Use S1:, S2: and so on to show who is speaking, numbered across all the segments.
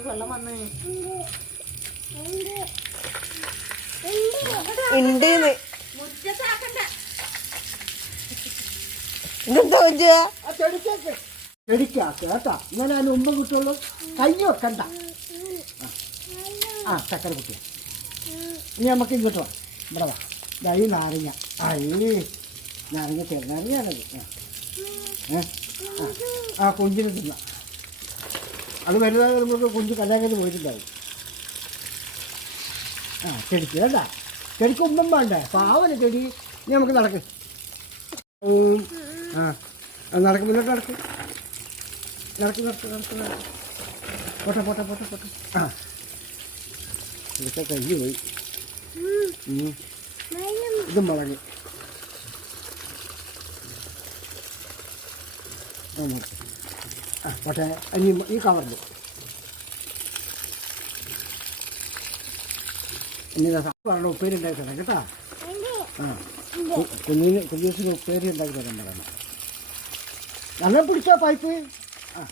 S1: വെള്ളം വന്ന്
S2: ഇതെന്താ
S3: ചെടിക്കേക്ക്. ചെടിക്കാക്ക് കേട്ടോ. അതിന് മുമ്പ് കിട്ടുള്ളൂ കൈ വെക്കണ്ട. ആ. ചക്കര കുട്ടിയ ഇനി നമുക്ക് ഇങ്ങോട്ട് വാ. ഇവിടെ വാ. ദൈ നാരങ്ങ. ആ ഈ നാരങ്ങ ചെറുനാരങ്ങയാണത് ആ. തിന്ന. അത് വരുന്നത് നമുക്ക് കുഞ്ച് കല്യാണത്തിന് പോയിട്ടുണ്ടാവും. ആ ചെടിക്ക് വേണ്ട ചെടിക്ക് ഒന്നും വേണ്ടേ? ചെടി? ഇനി നമുക്ക് നടക്ക്. ആ നടക്ക് മുന്നോട്ട് നടക്ക്. നടക്ക് നടക്ക് നടക്ക് പൊട്ട പോട്ടെ പോട്ടെ പോട്ടെ. ആ. ഇതൊക്കെ കഴിഞ്ഞു പോയി. ഇത് മുളക്. ആ, പോട്ടെ. ഇനി ഈ കവറിൽ ഇനി പറഞ്ഞ ഉപ്പേരി ഉണ്ടാക്കി തരാം കേട്ടോ ആ. കുഞ്ഞിന് കുഞ്ഞിന് ഉപ്പേരി ഉണ്ടാക്കി തരാൻ പറയണം. നല്ല പിടിച്ചോ പൈപ്പ്? ആ.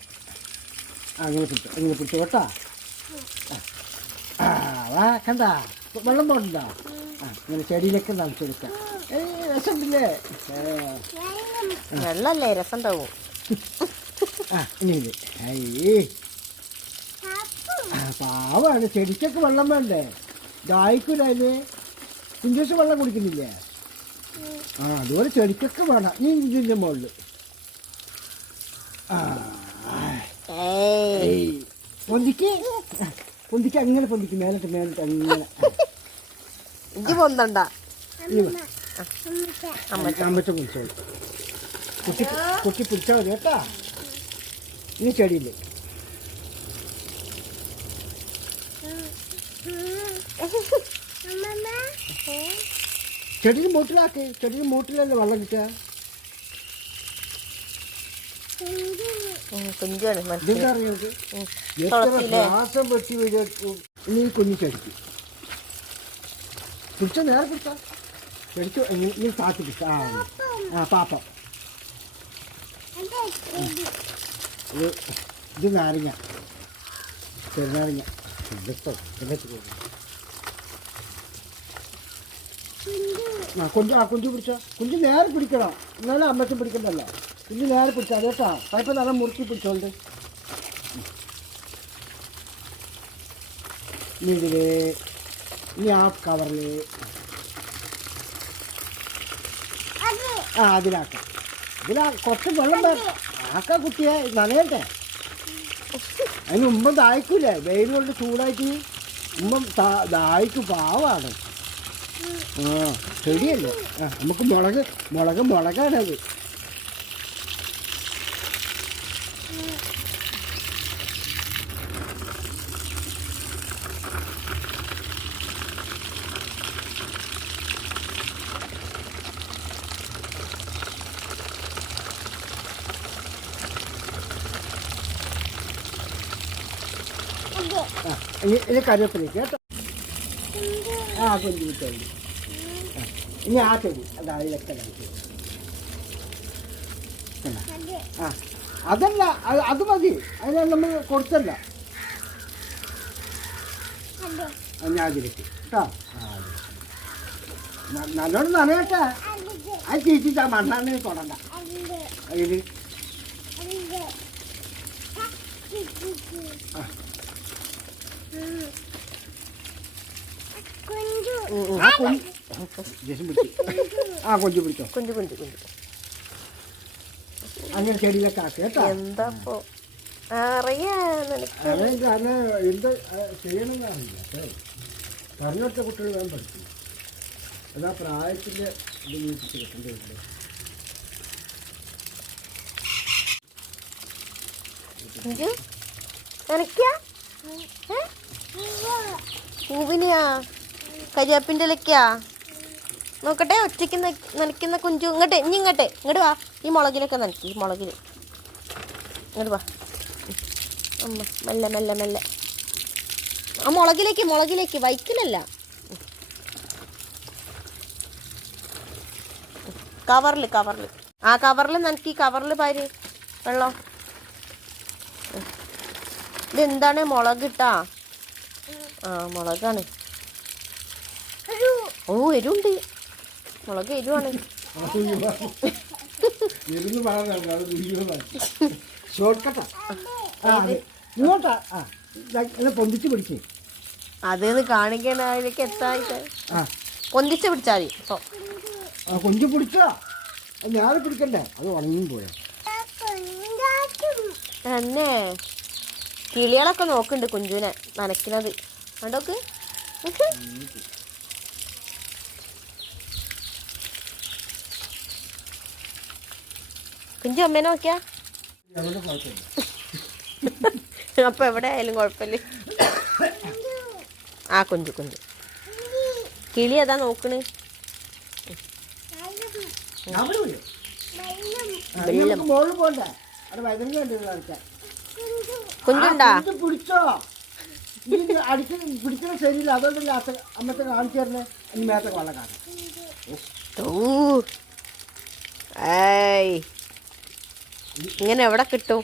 S3: അങ്ങനെ പിടിച്ചോ അങ്ങനെ പിടിച്ചോ കേട്ടാ. ആ. കണ്ട. വെള്ളം പോകണ്ടോ ആ ഇങ്ങനെ ചെടിയിലൊക്കെ നനച്ചെടുക്കാം ഏ. രസമുണ്ടല്ലേ വെള്ളമല്ലേ
S2: വെള്ളല്ലേ രസം ഉണ്ടാവും.
S3: ആ ഇനി ഇത് അയ്യേ പാവാണ് ചെടിക്കൊക്കെ വെള്ളം വേണ്ടേ ദാഹിക്കൂല അതിന് വെള്ളം കുടിക്കുന്നില്ലേ ആ അതുപോലെ ചെടിക്കൊക്കെ വേണം നീ ഇതിന്റെ മുകളിൽ. പൊന്തിക്ക് പൊന്തിക്ക് അങ്ങനെ പൊന്തിക്ക് മേലിട്ട് മേലിട്ട് അങ്ങനെ
S2: ഇഞ്ചി പൊന്തണ്ട
S3: അമ്മച്ച കുടിച്ചോളൂ കുട്ടി കുട്ടി പിടിച്ചാൽ മതി കേട്ടാ ഇനി ചെടിയിൽ ചെടിയിൽ മൂട്ടിലാക്കി. ചെടിയിൽ മൂട്ടിലല്ലേ വെള്ളം കിട്ടുക?
S2: ഉം, കുഞ്ചാണ് മനസ്സിൽ
S3: ഇതെന്താ അറിയാം
S2: ഉം.
S3: എത്ര? പ്രാസം വെട്ടി ഈ കുഞ്ഞു ചെടിക്ക്. പിടിച്ചോ നേരെ പിടിച്ചോ. ചെടിച്ചു നീ താത്തി പിടിച്ച ആ ആ പാപ്പം. ഇത് ഇത് നാരങ്ങ. ചെറുനാരങ്ങ. ആ കുഞ്ചു ആ കുഞ്ചു പിടിച്ചോ. കുഞ്ചു നേരെ പിടിക്കണം. എന്നാലും അമ്മച്ചും പിടിക്കണ്ടല്ലോ. കുഞ്ചു നേരെ പിടിച്ചാൽ കേട്ടോ. പൈപ്പ് നല്ല മുറുക്കി പിടിച്ചോണ്ട്. ഇനി ഇതിൽ ഇനി ആ കവറിൽ ആ അതിലാക്കാം. ഇതിലാ കുറച്ച് വെള്ളം വേണം കുട്ടിയെ നനയട്ടെ. അതിന് ഉമ്മ ദാഹിക്കൂലേ? വെയിൽ കൊണ്ട് ചൂടായിട്ട് ഉമ്മ ദാഹിക്കും പാവാണ്. ആ ശരിയല്ലേ നമുക്ക് മുളക് മുളക് മുളകാണത്. ആ ഇനി ഇനി കറിവേപ്പിലേക്ക് കേട്ടോ. ആ കൊഞ്ചി വിട്ടോളൂ ആ, ഇനി ആ ചെടി അതാ നമുക്ക് ആ അതല്ല അത് മതി. അതിനെ നമ്മൾ കൊടുത്തല്ല. ഞാൻ അതിലേക്ക്. കേട്ടോ? നല്ലോണം നനയട്ടെ. ആ ചീച്ചിട്ടാ മണ്ണാണ് തൊടണ്ട. അതിൽ. ആ. ആ കൊഞ്ചു. പിടിച്ചോ.
S2: കുഞ്ചു കുഞ്ചു കുഞ്ചു
S3: അങ്ങനെ ചെടിയിലൊക്കെ ആക്കി കേട്ടോ.
S2: എന്താപ്പോ അറിയാ
S3: അതെ കാരണം എന്ത് ചെയ്യണമെന്ന് അറിയില്ല പറഞ്ഞു പറഞ്ഞൊറ്റ കുട്ടികൾ ഞാൻ പഠിക്കും അതാ പ്രായത്തിൽ ഇത്
S2: കുഞ്ചു? നനയ്ക്കാ? ഏ? പൂവിനെയാ? കരിയാപ്പിന്റെ ഇലക്കാ നോക്കട്ടെ ഒറ്റയ്ക്ക് നന- നനയ്ക്കുന്ന കുഞ്ചു. ഇങ്ങോട്ടെ ഇനി ഇങ്ങോട്ടെ. ഇങ്ങോട്ട് വാ. ഈ മുളകിലൊക്കെ നനയ്ക്ക് ഈ മുളകിൽ ഇങ്ങോട്ട് വാ. അമ്മ മെല്ലെ മെല്ലെ മെല്ലെ. ആ മുളകിലേക്ക് മുളകിലേക്ക്. വൈക്കിലല്ല കവറിൽ കവറിൽ ആ കവറിൽ നനക്കി കവറിൽ പാര്. വെള്ളം. ഇതെന്താണ് മുളക് ഇട്ടാ ആ മുളകാണ്. ഓ എരുണ്ട്. മുളക് എരുവാണ്.
S3: പൊന്തിച്ച് പിടിച്ചേ
S2: അതെന്ന് കാണിക്കാൻ അതിലേക്ക് എത്തായിട്ട്.
S3: ആ.
S2: പൊന്തിച്ച് പിടിച്ചാൽ മതി ഇപ്പൊ.
S3: കൊഞ്ചു പിടിച്ചാ ഞാൻ പിടിക്കണ്ടേ? അത് ഉണങ്ങിയും പോയോ
S2: തന്നെ. കിളികളൊക്കെ നോക്കുന്നുണ്ട് കുഞ്ചുവിനെ നനയ്ക്കുന്നത്. കണ്ടോക്ക്. കുഞ്ചു അമ്മേനെ നോക്കിയാ? അപ്പ എവിടെ ആയാലും കുഴപ്പമില്ല. ആ കുഞ്ചു കുഞ്ചു. കിളി അതാ നോക്കണ്. കുഞ്ചുണ്ടാ?
S3: ഇത് അടിച്ച് പിടിക്കണ ശരിയില്ല അതുകൊണ്ടല്ലേ അത്ത അമ്മത്തെ കാണിച്ചു തരുന്നേ ഇനി മേത്തെ വെള്ളം കാണാം.
S2: ഏയ്. ഇങ്ങനെ എവിടെ കിട്ടും?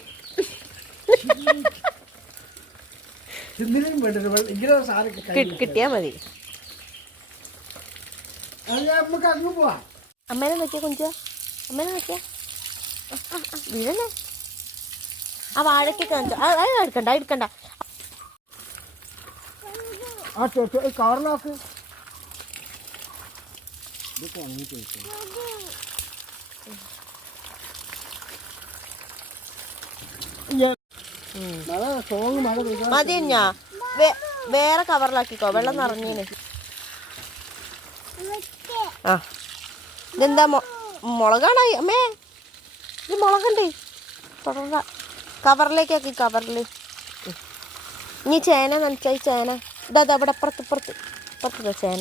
S2: കിട്ടിയാ മതി. അമ്മേനെ നോക്കിയാ കുഞ്ച? അമ്മേനെ നോക്കിയാ? ആ, ആ, ആ, വീഴല്ലേ? ആ വാഴയ്ക്ക് കാണിച്ചു. ആ അത് എടുക്കണ്ട എടുക്കണ്ട.
S3: ആ ചേച്ചി കവറിലാക്ക് ഇത് ഉണങ്ങി ചോദിച്ചു മഴ സോങ് മഴ പെയ്താ
S2: മതി ഞാ വേറെ കവറിലാക്കിക്കോ വെള്ളം നിറഞ്ഞേനെ. ആ. ഇതെന്താ മുളകാണോ അമ്മേ? ഇത് മുളകണ്ടേ തുടങ്ങ കവറിലേക്കാക്കി കവറിൽ ഇനി ചേന നനച്ചായി ചേന. ഇതാ അവിടെ അപ്പുറത്ത് ഇപ്പുറത്ത് ഇപ്പുറത്ത് ചേന.